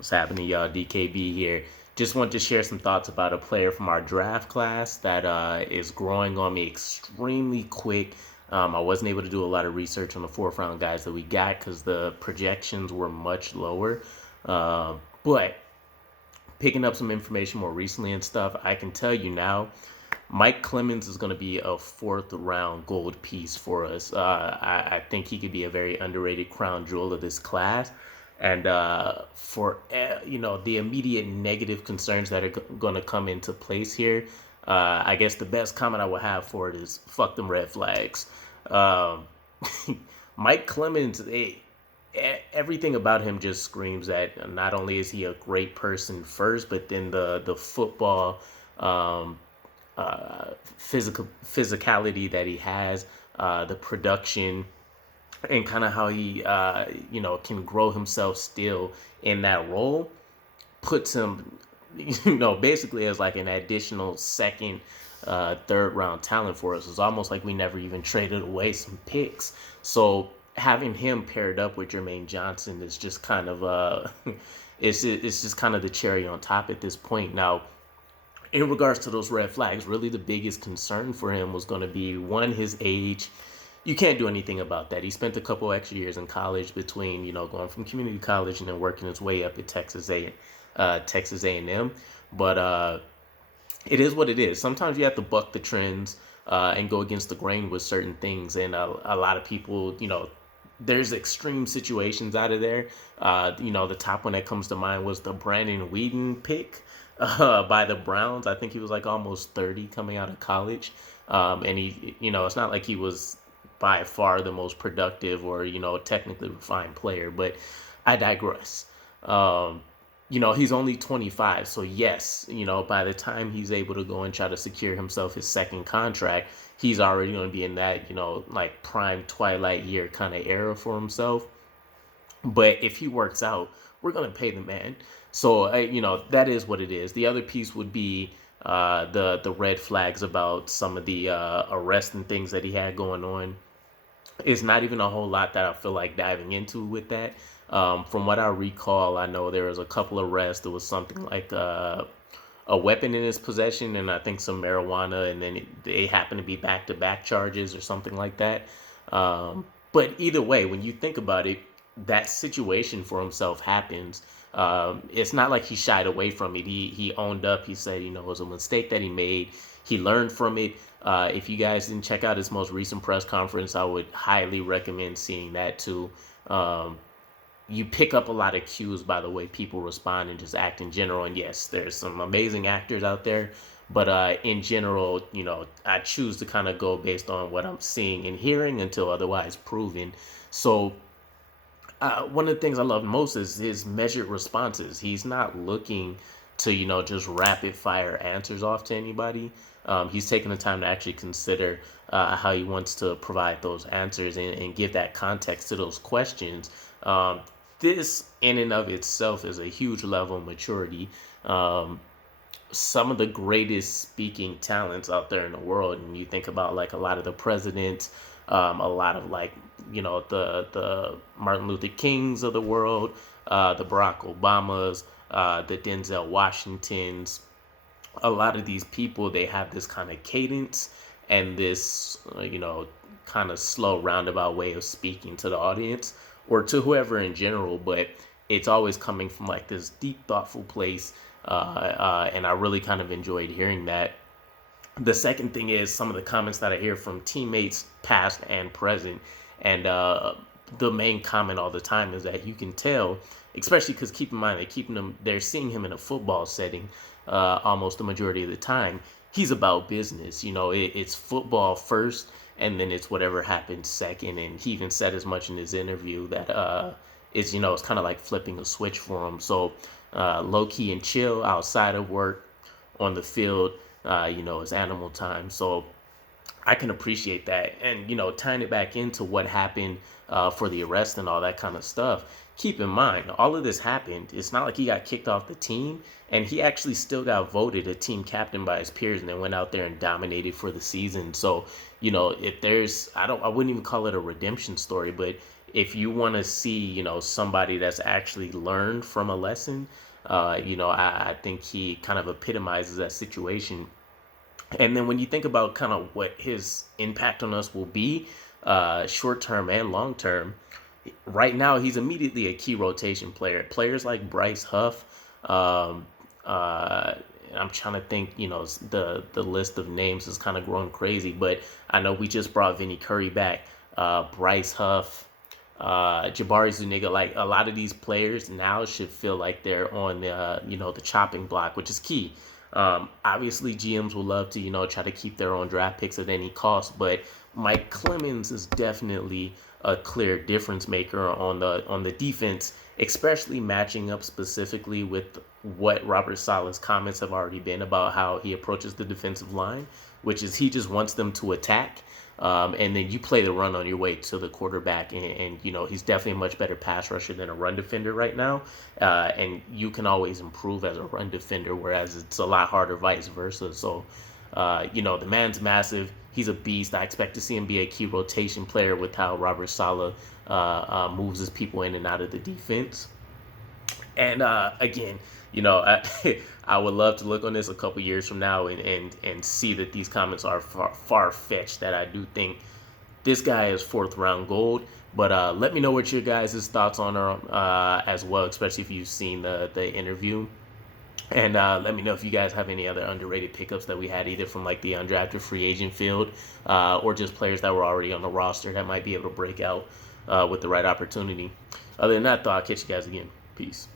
What's happening, y'all? DKB here. Just want to share some thoughts about a player from our draft class that is growing on me extremely quick. I wasn't able to do a lot of research on the fourth round guys that we got because the projections were much lower. But picking up some information more recently and stuff, I can tell you now, Mike Clemons is going to be a fourth round gold piece for us. I think he could be a very underrated crown jewel of this class. And for the immediate negative concerns that are going to come into place here, I guess the best comment I would have for it is fuck them red flags. Um, Mike Clemens, everything about him just screams that not only is he a great person first, but then the football physicality that he has, the production, and kind of how he can grow himself still in that role puts him basically as like an additional second third round talent for us. It's almost like we never even traded away some picks. So having him paired up with Jermaine Johnson is just kind of it's just kind of the cherry on top at this point. Now, in regards to those red flags, really the biggest concern for him was going to be, one, his age. You can't do anything about that. He spent a couple extra years in college between, going from community college and then working his way up at Texas A&M. But it is what it is. Sometimes you have to buck the trends and go against the grain with certain things. And a lot of people, there's extreme situations out of there. The top one that comes to mind was the Brandon Weeden pick by the Browns. I think he was like almost 30 coming out of college. And he, it's not like he was by far the most productive or, technically refined player, but I digress. He's only 25. So yes, by the time he's able to go and try to secure himself his second contract, he's already going to be in that, like prime twilight year kind of era for himself. But if he works out, we're going to pay the man. So, that is what it is. The other piece would be the red flags about some of the arrests and things that he had going on. It's not even a whole lot that I feel like diving into with that. From what I recall, I know there was a couple of arrests. There was something like a weapon in his possession and I think some marijuana, and then they happen to be back-to-back charges or something like that. But either way, when you think about it, that situation for himself happens. It's not like he shied away from it. He owned up. He said, it was a mistake that he made. He learned from it. If you guys didn't check out his most recent press conference, I would highly recommend seeing that too. You pick up a lot of cues by the way people respond and just act in general. And yes, there's some amazing actors out there, but in general, I choose to kind of go based on what I'm seeing and hearing until otherwise proven. So one of the things I love most is his measured responses. He's not looking to, just rapid fire answers off to anybody. He's taking the time to actually consider how he wants to provide those answers and give that context to those questions. This in and of itself is a huge level of maturity. Some of the greatest speaking talents out there in the world, and you think about like a lot of the presidents, a lot of like the Martin Luther Kings of the world, the Barack Obamas, the Denzel Washingtons. A lot of these people, they have this kind of cadence and this kind of slow roundabout way of speaking to the audience or to whoever in general, but it's always coming from like this deep thoughtful place, and I really kind of enjoyed hearing that. The second thing is some of the comments that I hear from teammates past and present, and the main comment all the time is that you can tell, especially because keep in mind they're seeing him in a football setting almost the majority of the time. He's about business. It's football first, and then it's whatever happens second. And he even said as much in his interview that it's kind of like flipping a switch for him. So low key and chill outside of work, on the field, it's animal time. So I can appreciate that. And, tying it back into what happened for the arrest and all that kind of stuff. Keep in mind, all of this happened. It's not like he got kicked off the team, and he actually still got voted a team captain by his peers and then went out there and dominated for the season. So, if there's, I wouldn't even call it a redemption story, but if you want to see, somebody that's actually learned from a lesson, I think he kind of epitomizes that situation. And then when you think about kind of what his impact on us will be, short term and long term, right now he's immediately a key rotation player. Players like Bryce Huff, um, uh, I'm trying to think, the list of names is kind of growing crazy, but I know we just brought Vinny Curry back, Bryce Huff, Jabari Zuniga. Like a lot of these players now should feel like they're on the chopping block, which is key. Obviously, GMs will love to try to keep their own draft picks at any cost, but Mike Clemons is definitely a clear difference maker on the defense, especially matching up specifically with what Robert Saleh's comments have already been about how he approaches the defensive line, which is he just wants them to attack. And then you play the run on your way to the quarterback, and he's definitely a much better pass rusher than a run defender right now. And you can always improve as a run defender, whereas it's a lot harder vice versa. So, the man's massive. He's a beast. I expect to see him be a key rotation player with how Robert Saleh moves his people in and out of the defense. And again, I would love to look on this a couple years from now and see that these comments are far fetched. That I do think this guy is fourth round gold. But let me know what your guys' thoughts on her as well, especially if you've seen the interview. And let me know if you guys have any other underrated pickups that we had, either from like the undrafted free agent field or just players that were already on the roster that might be able to break out with the right opportunity. Other than that, though, I'll catch you guys again. Peace.